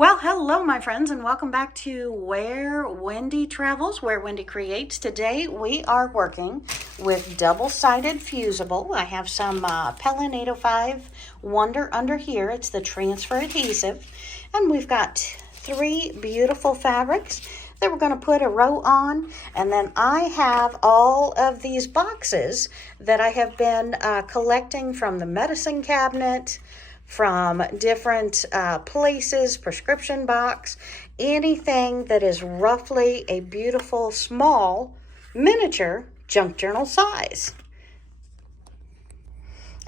Well, hello, my friends, and welcome back to Where Wendy Travels, Where Wendy Creates. Today, we are working with double-sided fusible. I have some Pella 805 Wonder under here. It's the transfer adhesive. And we've got three beautiful fabrics that we're going to put a row on. And then I have all of these boxes that I have been collecting from the medicine cabinet, from different places, prescription box, anything that is roughly a beautiful, small, miniature junk journal size.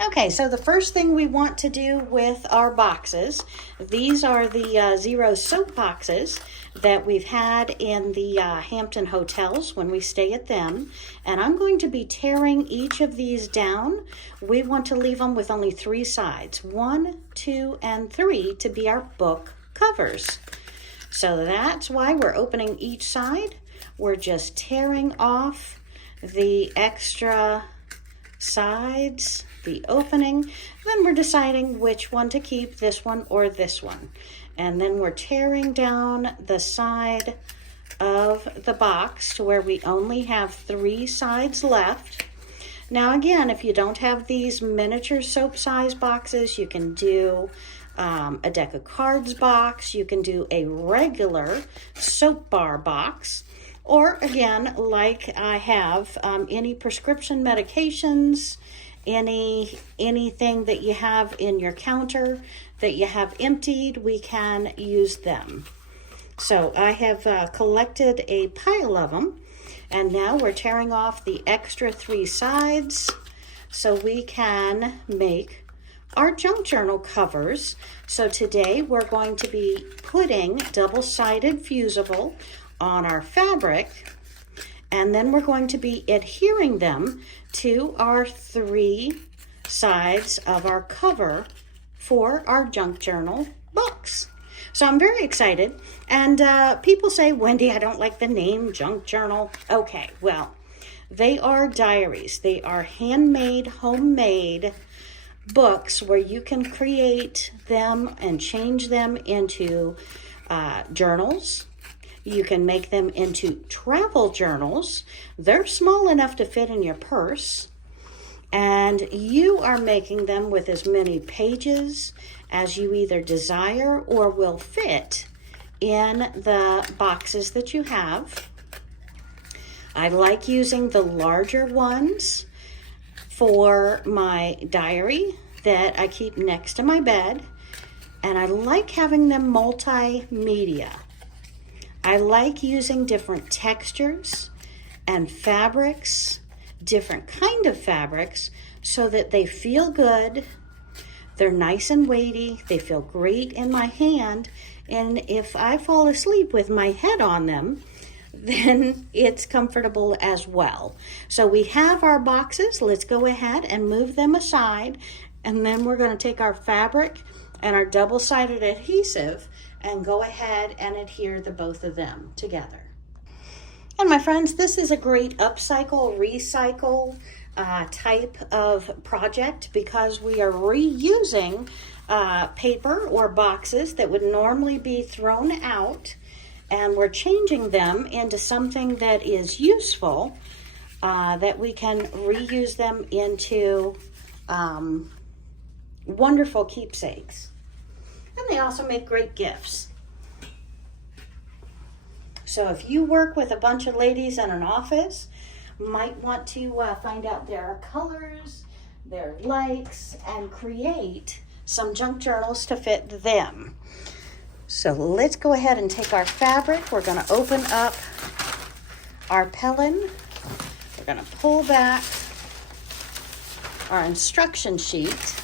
Okay, so the first thing we want to do with our boxes, these are the Zero soap boxes that we've had in the Hampton hotels when we stay at them. And I'm going to be tearing each of these down. We want to leave them with only three sides, 1, 2, and 3 to be our book covers. So that's why we're opening each side. We're just tearing off the extra sides, the opening, then we're deciding which one to keep, this one or this one. And then we're tearing down the side of the box to where we only have three sides left. Now again, if you don't have these miniature soap size boxes, you can do a deck of cards box, you can do a regular soap bar box. Or again, like I have, any prescription medications, anything that you have in your counter that you have emptied, we can use them. So I have collected a pile of them, and now we're tearing off the extra three sides so we can make our junk journal covers. So today we're going to be putting double-sided fusible on our fabric, and then we're going to be adhering them to our three sides of our cover for our junk journal books. So I'm very excited, and people say, Wendy, I don't like the name junk journal. Okay, well, they are diaries. They are handmade, homemade books where you can create them and change them into journals. You can make them into travel journals. They're small enough to fit in your purse. And you are making them with as many pages as you either desire or will fit in the boxes that you have. I like using the larger ones for my diary that I keep next to my bed. And I like having them multimedia. I like using different textures and fabrics, different kind of fabrics, so that they feel good, they're nice and weighty, they feel great in my hand, and if I fall asleep with my head on them, then it's comfortable as well. So we have our boxes. Let's go ahead and move them aside, and then we're going to take our fabric and our double-sided adhesive and go ahead and adhere the both of them together. And my friends, this is a great upcycle, recycle type of project because we are reusing paper or boxes that would normally be thrown out, and we're changing them into something that is useful, that we can reuse them into wonderful keepsakes. And they also make great gifts. So if you work with a bunch of ladies in an office, might want to find out their colors, their likes, and create some junk journals to fit them. So let's go ahead and take our fabric. We're going to open up our Pellin. We're going to pull back our instruction sheet.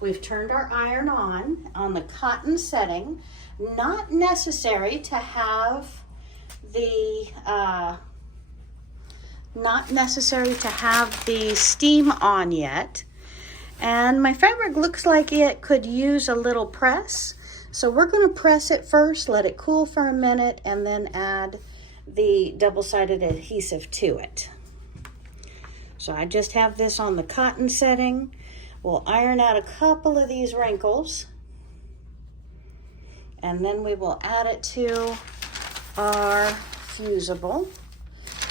We've turned our iron on the cotton setting. Not necessary to have the steam on yet. And my fabric looks like it could use a little press. So we're going to press it first, let it cool for a minute, and then add the double-sided adhesive to it. So I just have this on the cotton setting. We'll iron out a couple of these wrinkles And then we will add it to our fusible.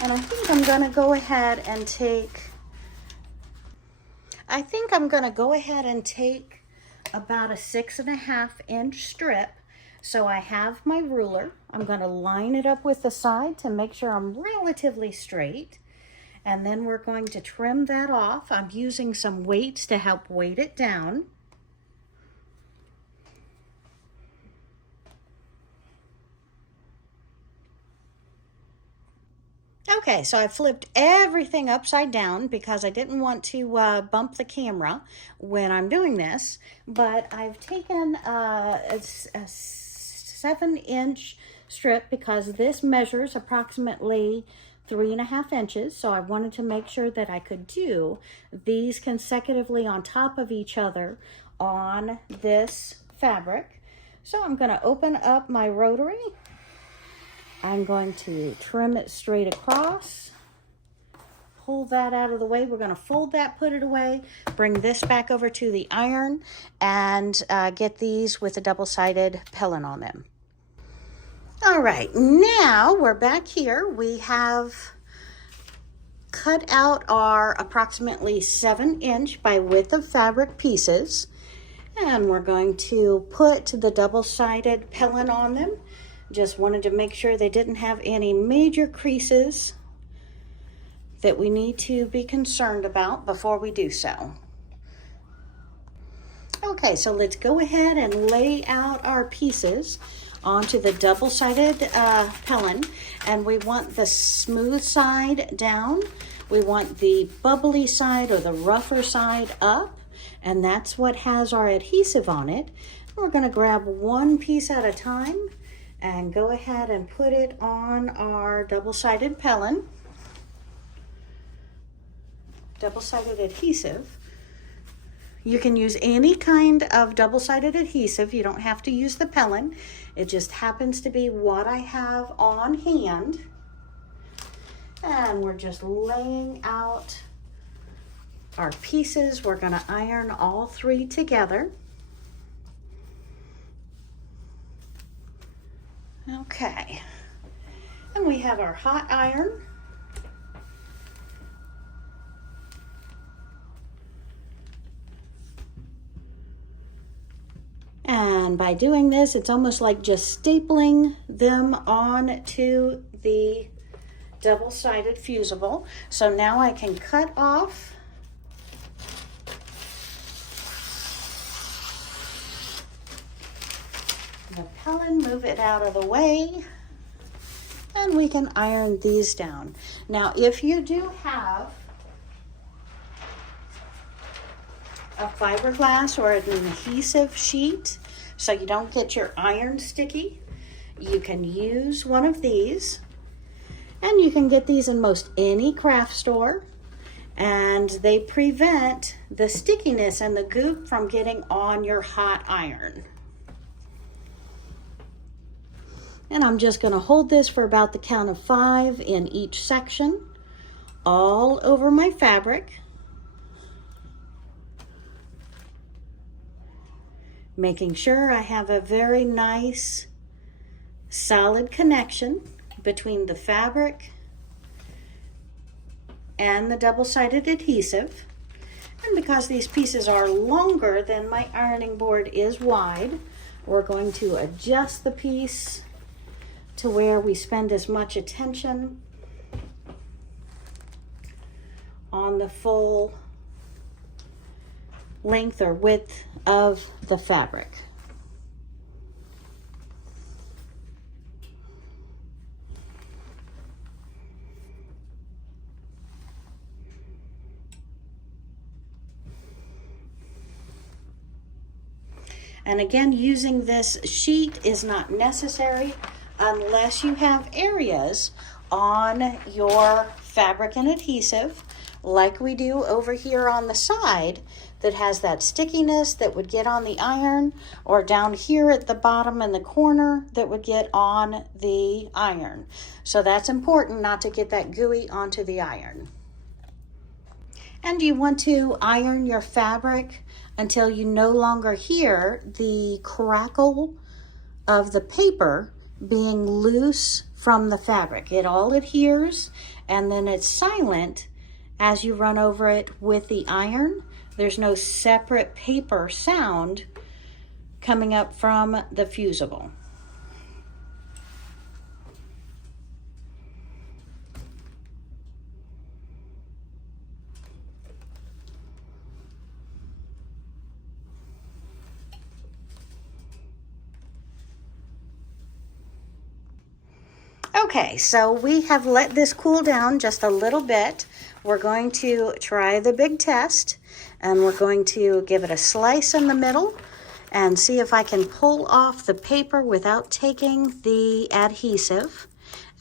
And I think I'm going to go ahead and take about a 6.5-inch strip. So I have my ruler. I'm going to line it up with the side to make sure I'm relatively straight. And then we're going to trim that off. I'm using some weights to help weight it down. Okay, so I flipped everything upside down because I didn't want to bump the camera when I'm doing this, but I've taken a 7-inch strip because this measures approximately 3.5 inches, so I wanted to make sure that I could do these consecutively on top of each other on this fabric. So I'm going to open up my rotary. I'm going to trim it straight across, pull that out of the way. We're going to fold that, put it away, bring this back over to the iron, and get these with a double-sided Pellon on them. All right, now we're back here. We have cut out our approximately 7-inch by width of fabric pieces, and we're going to put the double-sided Pellon on them. Just wanted to make sure they didn't have any major creases that we need to be concerned about before we do so. Okay, so let's go ahead and lay out our pieces onto the double-sided Pellon, and we want the smooth side down. We want the bubbly side or the rougher side up, and that's what has our adhesive on it. We're going to grab one piece at a time and go ahead and put it on our double-sided Pellon, double-sided adhesive. You can use any kind of double-sided adhesive. You don't have to use the Pellon. It just happens to be what I have on hand. And we're just laying out our pieces. We're going to iron all 3 together. Okay, and we have our hot iron. And by doing this, it's almost like just stapling them on to the double-sided fusible. So now I can cut off the Pellon, move it out of the way, and we can iron these down. Now, if you do have a fiberglass or an adhesive sheet, so you don't get your iron sticky, you can use one of these, and you can get these in most any craft store, and they prevent the stickiness and the goop from getting on your hot iron. And I'm just going to hold this for about the count of 5 in each section, all over my fabric, making sure I have a very nice solid connection between the fabric and the double-sided adhesive. And because these pieces are longer than my ironing board is wide, we're going to adjust the piece to where we spend as much attention on the full length or width of the fabric. And again, using this sheet is not necessary unless you have areas on your fabric and adhesive, like we do over here on the side, that has that stickiness that would get on the iron, or down here at the bottom in the corner that would get on the iron. So that's important, not to get that gooey onto the iron. And you want to iron your fabric until you no longer hear the crackle of the paper being loose from the fabric. It all adheres, and then it's silent as you run over it with the iron. There's no separate paper sound coming up from the fusible. Okay, so we have let this cool down just a little bit. We're going to try the big test, and we're going to give it a slice in the middle and see if I can pull off the paper without taking the adhesive.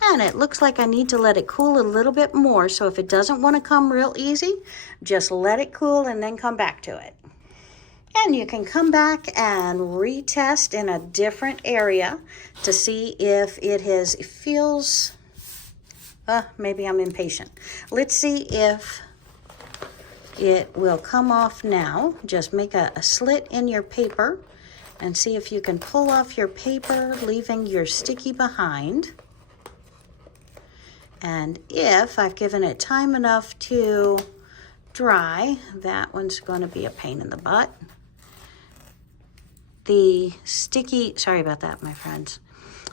And it looks like I need to let it cool a little bit more, so if it doesn't want to come real easy, just let it cool and then come back to it. And you can come back and retest in a different area to see if it feels, maybe I'm impatient. Let's see if it will come off now. Just make a slit in your paper and see if you can pull off your paper, leaving your sticky behind. And if I've given it time enough to dry, that one's going to be a pain in the butt. The sticky, sorry about that, my friends.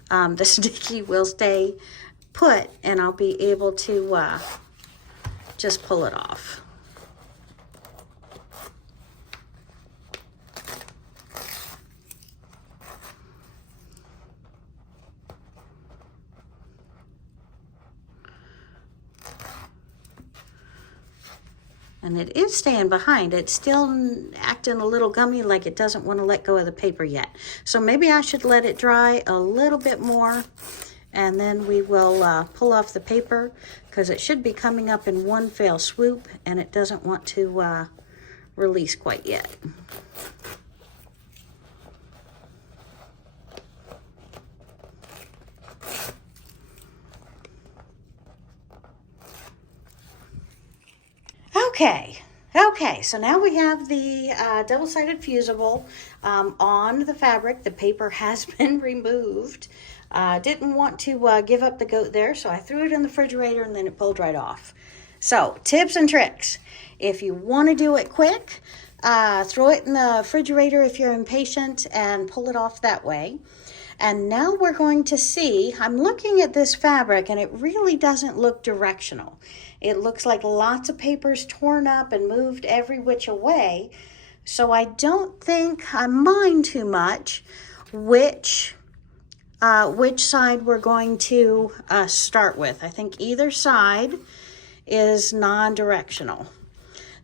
The sticky will stay put, and I'll be able to just pull it off. And it is staying behind. It's still acting a little gummy, like it doesn't want to let go of the paper yet. So maybe I should let it dry a little bit more, and then we will pull off the paper, because it should be coming up in one fell swoop, and it doesn't want to release quite yet. Okay, so now we have the double-sided fusible on the fabric. The paper has been removed. Didn't want to give up the goat there, so I threw it in the refrigerator and then it pulled right off. So, tips and tricks. If you want to do it quick, throw it in the refrigerator if you're impatient and pull it off that way. And now we're going to see, I'm looking at this fabric and it really doesn't look directional. It looks like lots of paper's torn up and moved every which way. So I don't think I mind too much which side we're going to start with. I think either side is non-directional.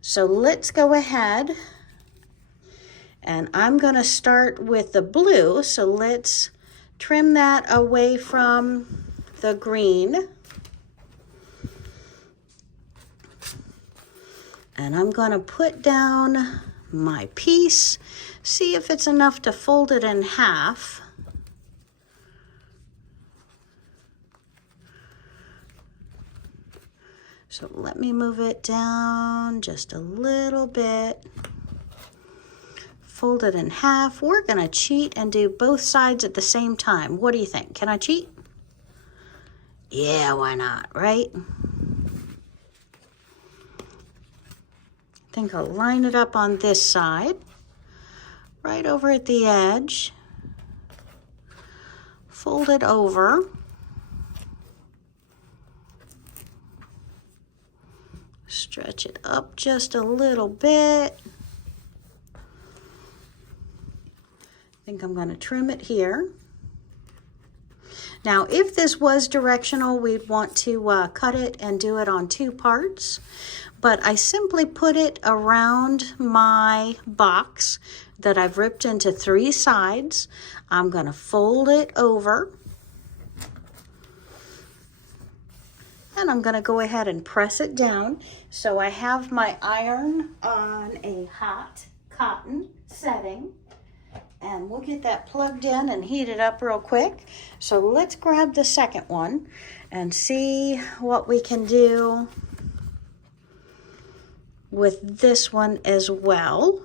So let's go ahead, and I'm going to start with the blue. So let's trim that away from the green. And I'm going to put down my piece, see if it's enough to fold it in half. So let me move it down just a little bit. Fold it in half. We're going to cheat and do both sides at the same time. What do you think? Can I cheat? Yeah, why not, right? I think I'll line it up on this side, right over at the edge. Fold it over. Stretch it up just a little bit. I think I'm going to trim it here. Now, if this was directional, we'd want to cut it and do it on two parts. But I simply put it around my box that I've ripped into three sides. I'm going to fold it over. And I'm going to go ahead and press it down. So I have my iron on a hot cotton setting. And we'll get that plugged in and heat it up real quick. So let's grab the second one and see what we can do with this one as well.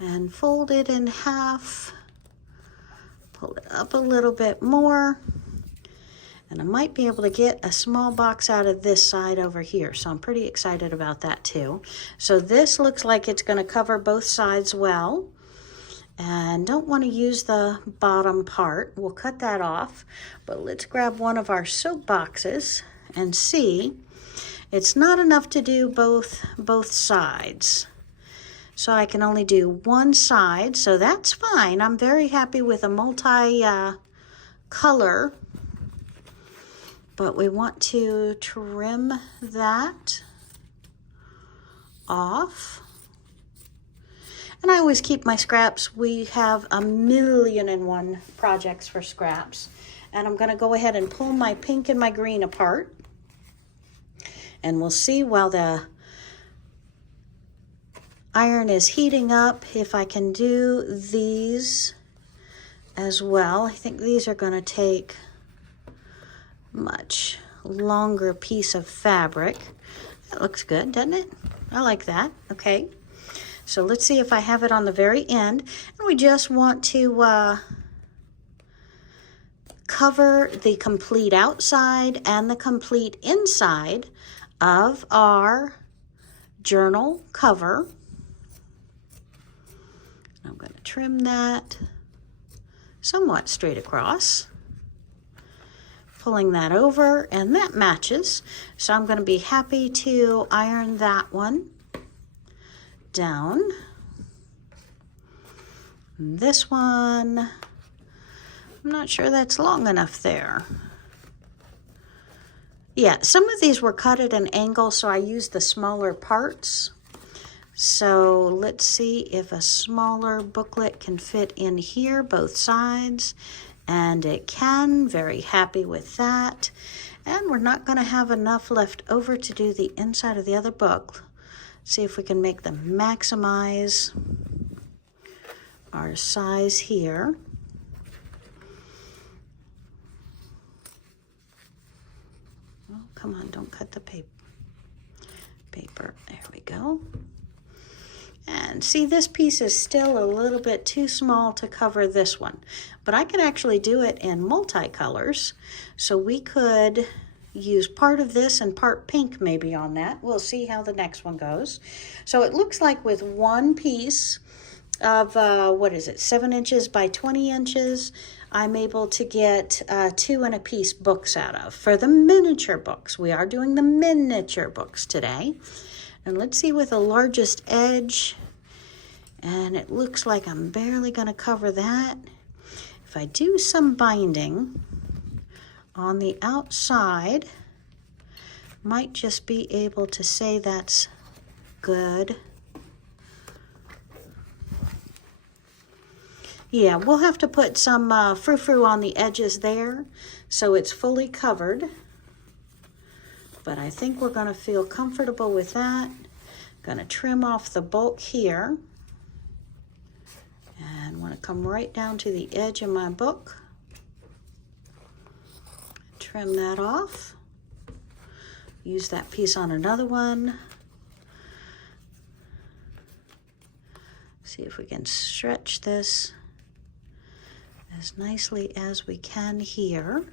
and fold it in half. Pull it up a little bit more. And I might be able to get a small box out of this side over here. So I'm pretty excited about that too. So this looks like it's going to cover both sides well. And don't want to use the bottom part. We'll cut that off. But let's grab one of our soap boxes and see. It's not enough to do both sides. So I can only do one side. So that's fine. I'm very happy with a multi-color. But we want to trim that off. And I always keep my scraps. We have 1,000,001 projects for scraps. And I'm going to go ahead and pull my pink and my green apart. And we'll see while the iron is heating up if I can do these as well. I think these are going to take much longer piece of fabric. That looks good, doesn't it? I like that. Okay, so let's see if I have it on the very end. And we just want to cover the complete outside and the complete inside of our journal cover. I'm going to trim that somewhat straight across. Pulling that over, and that matches. So I'm going to be happy to iron that one down. This one, I'm not sure that's long enough there. Yeah, some of these were cut at an angle, so I used the smaller parts. So let's see if a smaller booklet can fit in here, both sides. And it can. Very happy with that. And we're not going to have enough left over to do the inside of the other book. See if we can make them maximize our size here. Oh, come on, don't cut the paper. There we go. And see, this piece is still a little bit too small to cover this one. But I can actually do it in multicolors. So we could use part of this and part pink maybe on that. We'll see how the next one goes. So it looks like with one piece of, 7 inches by 20 inches, I'm able to get 2 and a piece books out of. For the miniature books, we are doing the miniature books today. And let's see with the largest edge, and it looks like I'm barely going to cover that. If I do some binding on the outside, might just be able to say that's good. Yeah, we'll have to put some frou-frou on the edges there so it's fully covered. But I think we're going to feel comfortable with that. Going to trim off the bulk here. And want to come right down to the edge of my book. Trim that off. Use that piece on another one. See if we can stretch this as nicely as we can here.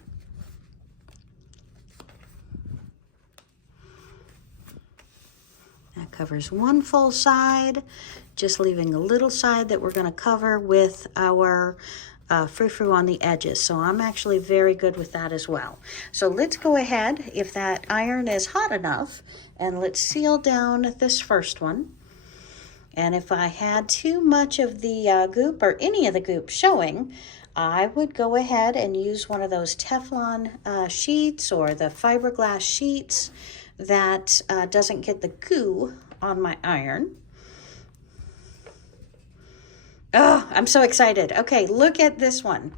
That covers one full side, just leaving a little side that we're going to cover with our frou-frou on the edges. So I'm actually very good with that as well. So let's go ahead, if that iron is hot enough, and let's seal down this first one. And if I had too much of the goop or any of the goop showing, I would go ahead and use one of those Teflon sheets or the fiberglass sheets that doesn't get the goo on my iron. Oh, I'm so excited. Okay, look at this one.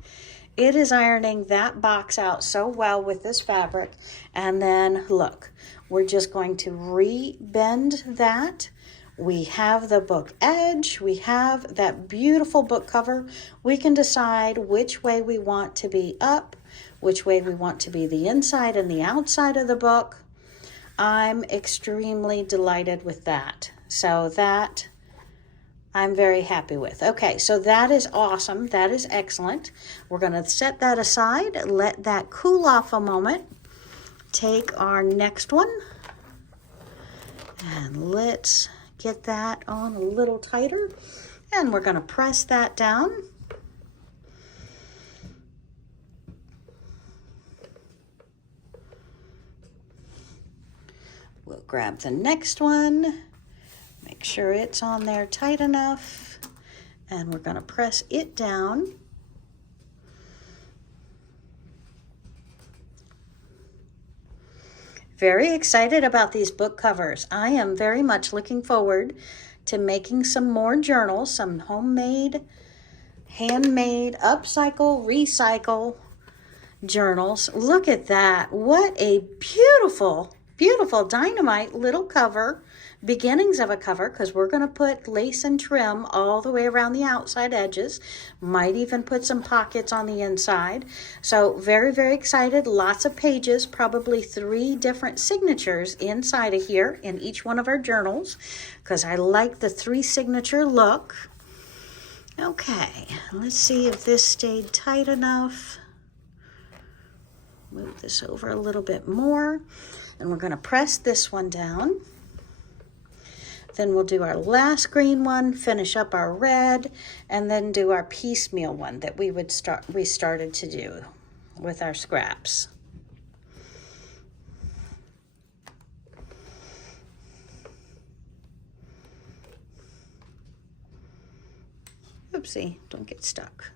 It is ironing that box out so well with this fabric. And then look, we're just going to re-bend that. We have the book edge. We have that beautiful book cover. We can decide which way we want to be up, which way we want to be the inside and the outside of the book. I'm extremely delighted with that. So that I'm very happy with. Okay, so that is awesome. That is excellent. We're going to set that aside, let that cool off a moment. Take our next one, and let's get that on a little tighter. And we're going to press that down. We'll grab the next one, make sure it's on there tight enough, and we're going to press it down. Very excited about these book covers. I am very much looking forward to making some more journals, some homemade, handmade, upcycle, recycle journals. Look at that. What a beautiful, beautiful dynamite little cover, beginnings of a cover, because we're going to put lace and trim all the way around the outside edges. Might even put some pockets on the inside. So very, very excited. Lots of pages, probably 3 different signatures inside of here in each one of our journals, because I like the 3 signature look. Okay, let's see if this stayed tight enough. Move this over a little bit more, and we're going to press this one down. Then we'll do our last green one, finish up our red, and then do our piecemeal one that we started to do with our scraps. Oopsie, don't get stuck.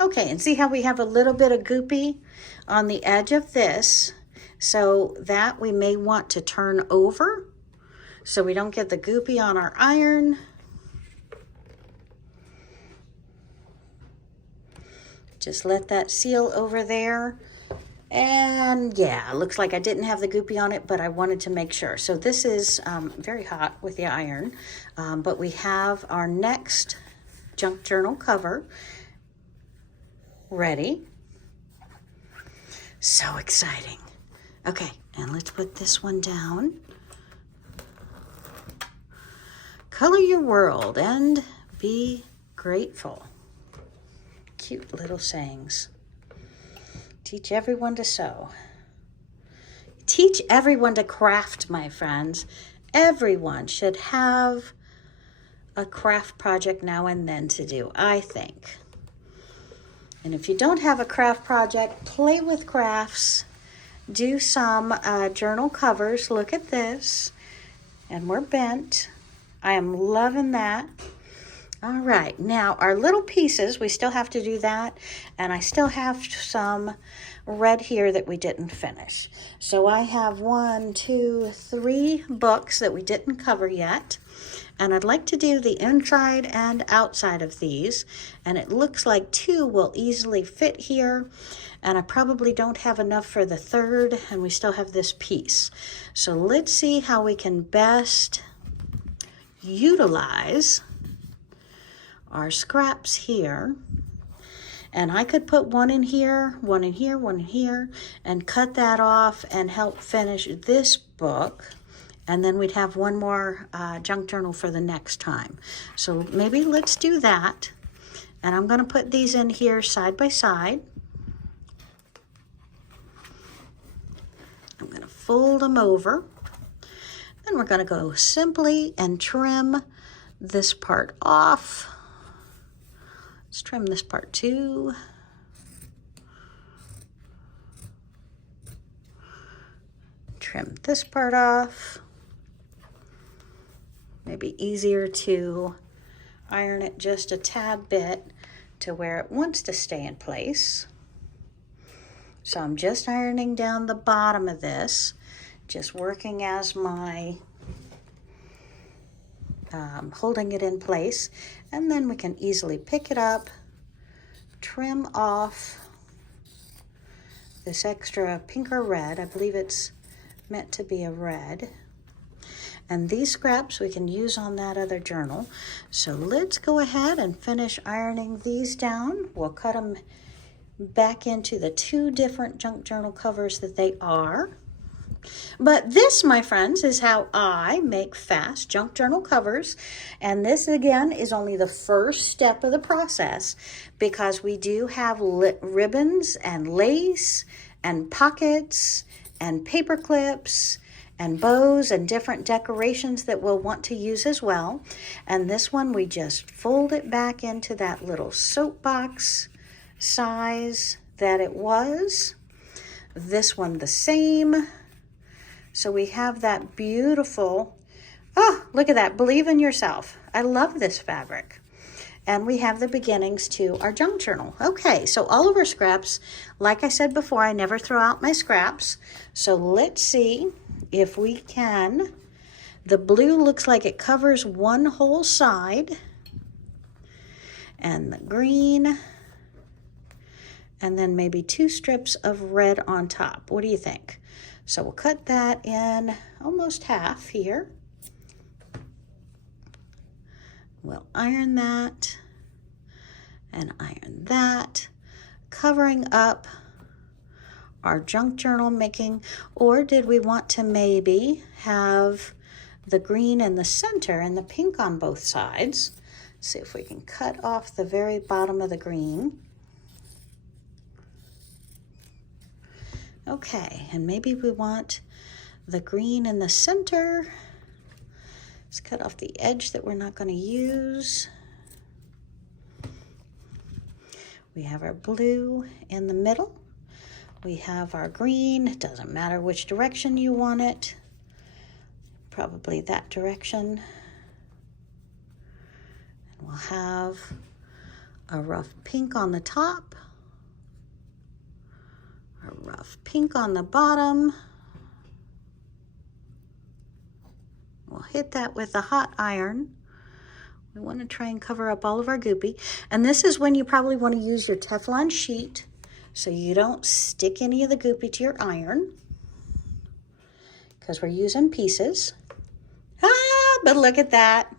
Okay, and see how we have a little bit of goopy on the edge of this, so that we may want to turn over so we don't get the goopy on our iron. Just let that seal over there. And yeah, it looks like I didn't have the goopy on it, but I wanted to make sure. So this is very hot with the iron, but we have our next junk journal cover ready. So exciting. Okay, and let's put this one down. Color your world and be grateful. Cute little sayings. Teach everyone to sew. Teach everyone to craft, my friends. Everyone should have a craft project now and then to do, I think. And if you don't have a craft project, play with crafts. Do some journal covers. Look at this. And we're bent. I am loving that. All right, now our little pieces, we still have to do that. And I still have some red here that we didn't finish. So I have 1, 2, 3 books that we didn't cover yet. And I'd like to do the inside and outside of these. And it looks like 2 will easily fit here. And I probably don't have enough for the 3rd, and we still have this piece. So let's see how we can best utilize our scraps here. And I could put 1 in here, 1 in here, 1 in here, and cut that off and help finish this book. And then we'd have 1 more junk journal for the next time. So maybe let's do that. And I'm going to put these in here side by side. I'm going to fold them over. And we're going to go simply and trim this part off. Let's trim this part too. Trim this part off. Maybe easier to iron it just a tad bit to where it wants to stay in place. So I'm just ironing down the bottom of this, just working as my holding it in place, and then we can easily pick it up, trim off this extra pink or red. I believe it's meant to be a red. And these scraps we can use on that other journal. So let's go ahead and finish ironing these down. We'll cut them back into the 2 different junk journal covers that they are. But this, my friends, is how I make fast junk journal covers. And this, again, is only the first step of the process because we do have ribbons and lace and pockets and paper clips and bows and different decorations that we'll want to use as well. And this one, we just fold it back into that little soapbox size that it was. This one the same. So we have that beautiful, oh, look at that, believe in yourself. I love this fabric. And we have the beginnings to our junk journal. Okay, so all of our scraps, like I said before, I never throw out my scraps. So let's see if we can. The blue looks like it covers one whole side. And the green, and then maybe 2 strips of red on top. What do you think? So we'll cut that in almost half here. We'll iron that and iron that, covering up our junk journal making. Or did we want to maybe have the green in the center and the pink on both sides? See if we can cut off the very bottom of the green. Okay, and maybe we want the green in the center. Let's cut off the edge that we're not going to use. We have our blue in the middle. We have our green. It doesn't matter which direction you want it. Probably that direction. And we'll have a rough pink on the top. A rough pink on the bottom. We'll hit that with a hot iron. We want to try and cover up all of our goopy. And this is when you probably want to use your Teflon sheet so you don't stick any of the goopy to your iron, because we're using pieces. Ah, but look at that.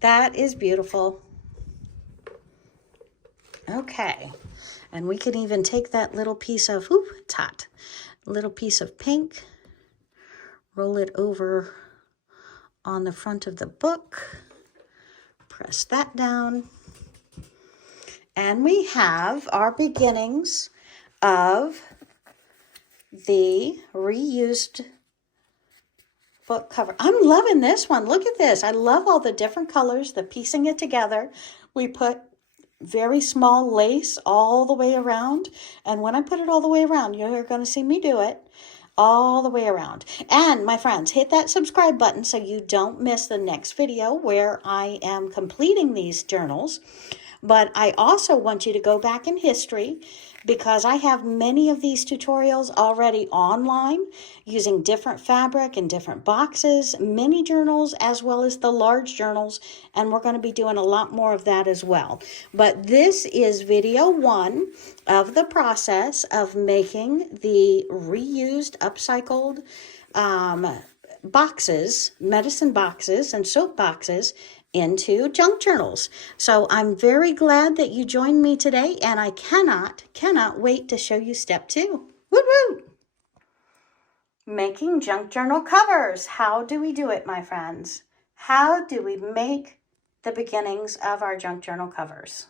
That is beautiful. Okay. And we can even take that little piece of, ooh, it's hot, little piece of pink, roll it over on the front of the book, press that down, and we have our beginnings of the reused book cover. I'm loving this one. Look at this. I love all the different colors, the piecing it together. We put very small lace all the way around, and when I put it all the way around, you're going to see me do it all the way around. And my friends, hit that subscribe button so you don't miss the next video where I am completing these journals. But I also want you to go back in history, because I have many of these tutorials already online using different fabric and different boxes, mini journals, as well as the large journals. And we're going to be doing a lot more of that as well. But this is video 1 of the process of making the reused, upcycled boxes, medicine boxes and soap boxes into junk journals. So I'm very glad that you joined me today, and I cannot wait to show you step 2. Woo woo! Making junk journal covers. How do we do it, my friends? How do we make the beginnings of our junk journal covers?